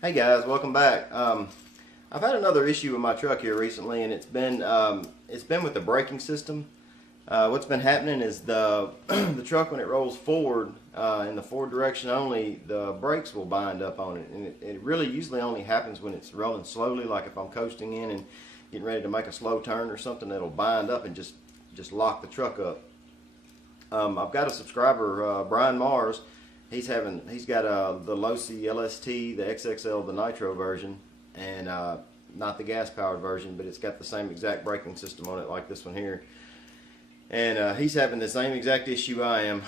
Hey guys, welcome back. I've had another issue with my truck here recently, and it's been with the braking system. What's been happening is the the truck, when it rolls forward in the forward direction only, the brakes will bind up on it, and it really usually only happens when it's rolling slowly. Like if I'm coasting in and getting ready to make a slow turn or something, it'll bind up and just lock the truck up. I've got a subscriber, Brian Mars. He's got the Losi LST, the XXL, the Nitro version, and not the gas powered version, but it's got the same exact braking system on it like this one here. And he's having the same exact issue I am.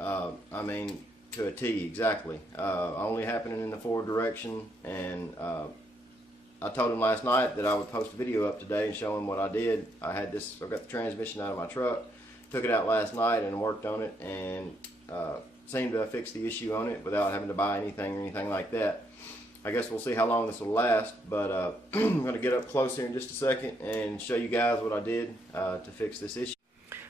I mean, to a T exactly. Only happening in the forward direction. And I told him last night that I would post a video up today and show him what I did. I've got the transmission out of my truck, took it out last night and worked on it, and seemed to fix the issue on it without having to buy anything or anything like that. I guess we'll see how long this will last, but I'm going to get up close here in just a second and show you guys what I did to fix this issue.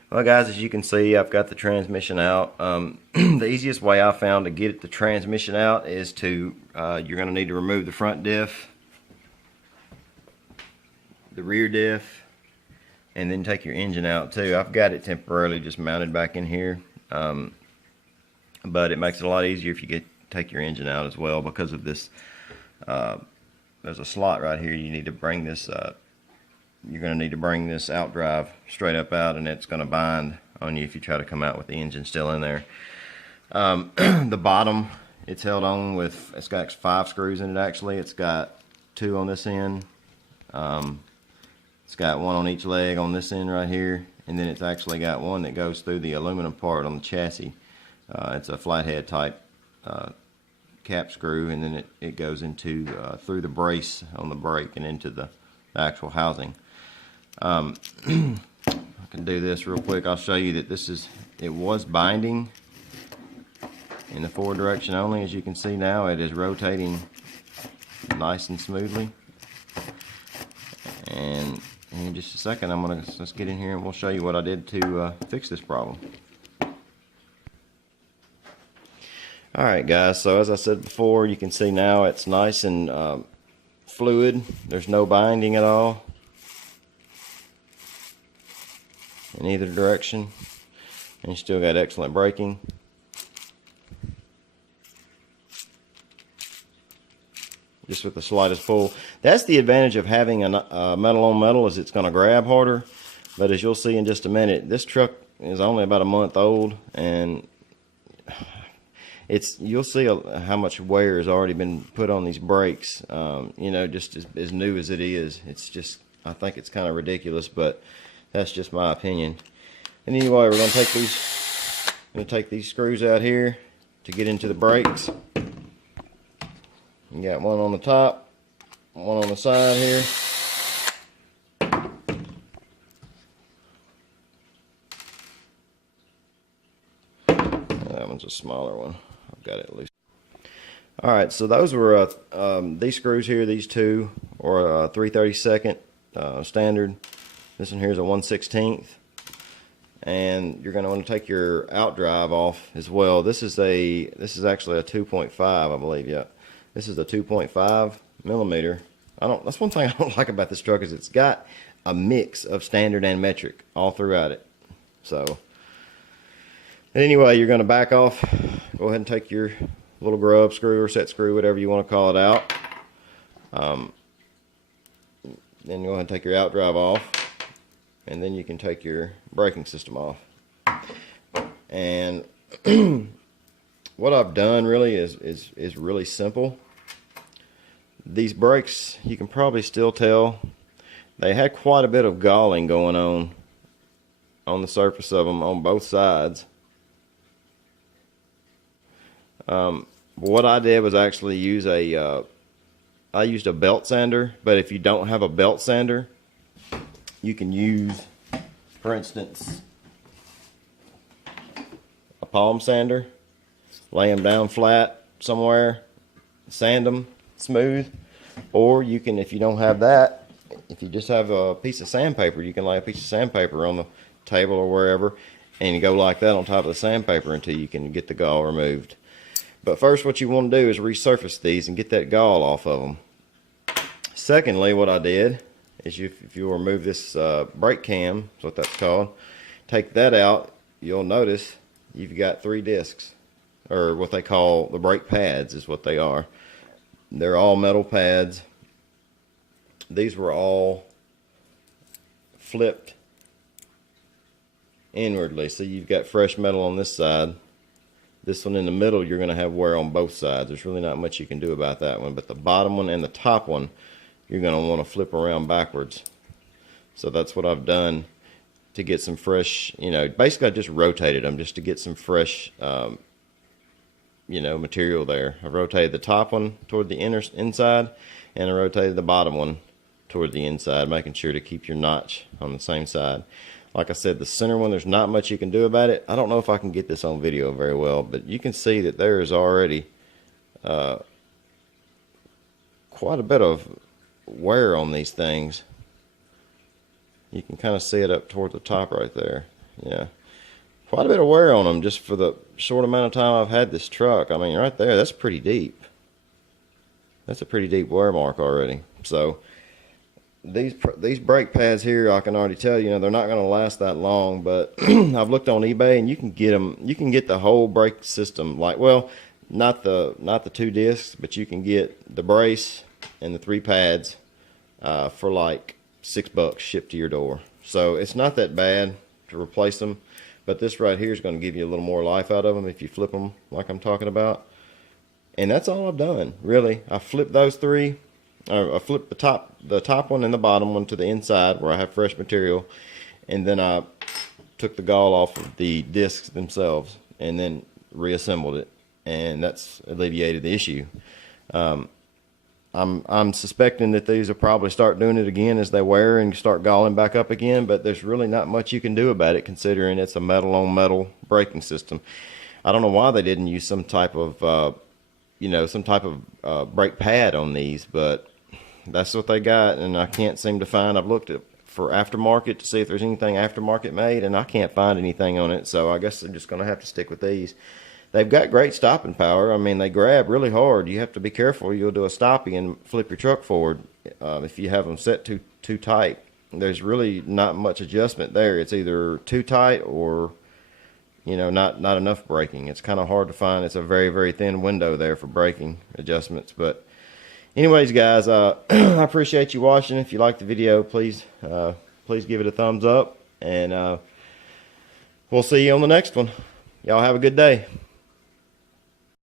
Well guys, as you can see, I've got the transmission out. The easiest way I found to get the transmission out is to, you're going to need to remove the front diff, the rear diff, and then take your engine out too. I've got it temporarily just mounted back in here. But it makes it a lot easier if you take your engine out as well, because of this. There's a slot right here. You need to bring this. You're going to need to bring this out drive straight up out, and it's going to bind on you if you try to come out with the engine still in there. The bottom, it's held on with. It's got 5 screws in it actually. It's got 2 on this end. It's got 1 on each leg on this end right here, and then it's actually got 1 that goes through the aluminum part on the chassis. It's a flathead type cap screw, and then it goes into through the brace on the brake and into the actual housing. I can do this real quick. I'll show you that it was binding in the forward direction only. As you can see now, it is rotating nice and smoothly. And in just a second, let's get in here and we'll show you what I did to fix this problem. Alright guys, so as I said before, you can see now it's nice and fluid. There's no binding at all in either direction, and you still got excellent braking. Just with the slightest pull. That's the advantage of having a metal on metal, is it's going to grab harder. But as you'll see in just a minute, this truck is only about a month old, and you'll see how much wear has already been put on these brakes. You know, just as new as it is. It's just, I think it's kind of ridiculous, but that's just my opinion. And anyway, we're going to take these screws out here to get into the brakes. You got 1 on the top, 1 on the side here. That one's a smaller one. I've got it loose. Alright, so those were these screws here, these 2, or a 3/32 standard. This one here is a 1/16. And you're going to want to take your out drive off as well. This is actually a 2.5, I believe. Yeah, this is a 2.5 millimeter. That's one thing I don't like about this truck, is it's got a mix of standard and metric all throughout it. So anyway, you're going to back off. Go ahead and take your little grub screw or set screw, whatever you want to call it, out. Then go ahead and take your out drive off, and then you can take your braking system off. And what I've done really is really simple. These brakes, you can probably still tell, they had quite a bit of galling going on the surface of them on both sides. What I did was actually use I used a belt sander, but if you don't have a belt sander, you can use, for instance, a palm sander. Lay them down flat somewhere, sand them smooth, or you can, if you don't have that, if you just have a piece of sandpaper, you can lay a piece of sandpaper on the table or wherever, and you go like that on top of the sandpaper until you can get the gall removed. But first, what you want to do is resurface these and get that gall off of them. Secondly, what I did is if you remove this brake cam, that's what that's called, take that out, you'll notice you've got 3 discs, or what they call the brake pads is what they are. They're all metal pads. These were all flipped inwardly, so you've got fresh metal on this side. This one in the middle, you're going to have wear on both sides. There's really not much you can do about that one, but the bottom one and the top one, you're going to want to flip around backwards. So that's what I've done to get some fresh, basically I just rotated them just to get some fresh, material there. I rotated the top one toward the inside, and I rotated the bottom one toward the inside, making sure to keep your notch on the same side. Like I said, the center one, there's not much you can do about it. I don't know if I can get this on video very well, but you can see that there is already quite a bit of wear on these things. You can kind of see it up toward the top right there. Yeah, quite a bit of wear on them just for the short amount of time I've had this truck. I mean, right there, that's pretty deep. That's a pretty deep wear mark already. So these brake pads here, I can already tell they're not going to last that long. But I've looked on eBay, and you can get them. You can get the whole brake system, like, well, not the 2 discs, but you can get the brace and the 3 pads for like $6 shipped to your door. So it's not that bad to replace them, but this right here is going to give you a little more life out of them if you flip them like I'm talking about. And that's all I've done, really. I flipped those 3. I flipped the top one and the bottom one to the inside where I have fresh material, and then I took the gall off of the discs themselves and then reassembled it, and that's alleviated the issue. I'm suspecting that these will probably start doing it again as they wear and start galling back up again, but there's really not much you can do about it considering it's a metal on metal braking system. I don't know why they didn't use some type of brake pad on these, but that's what they got, and I can't seem to find. I've looked for aftermarket to see if there's anything aftermarket made, and I can't find anything on it, so I guess I'm just going to have to stick with these. They've got great stopping power. I mean, they grab really hard. You have to be careful. You'll do a stoppie and flip your truck forward if you have them set too tight. There's really not much adjustment there. It's either too tight or not enough braking. It's kind of hard to find. It's a very, very thin window there for braking adjustments. But anyways, guys, I appreciate you watching. If you like the video, please give it a thumbs up, and we'll see you on the next one. Y'all have a good day.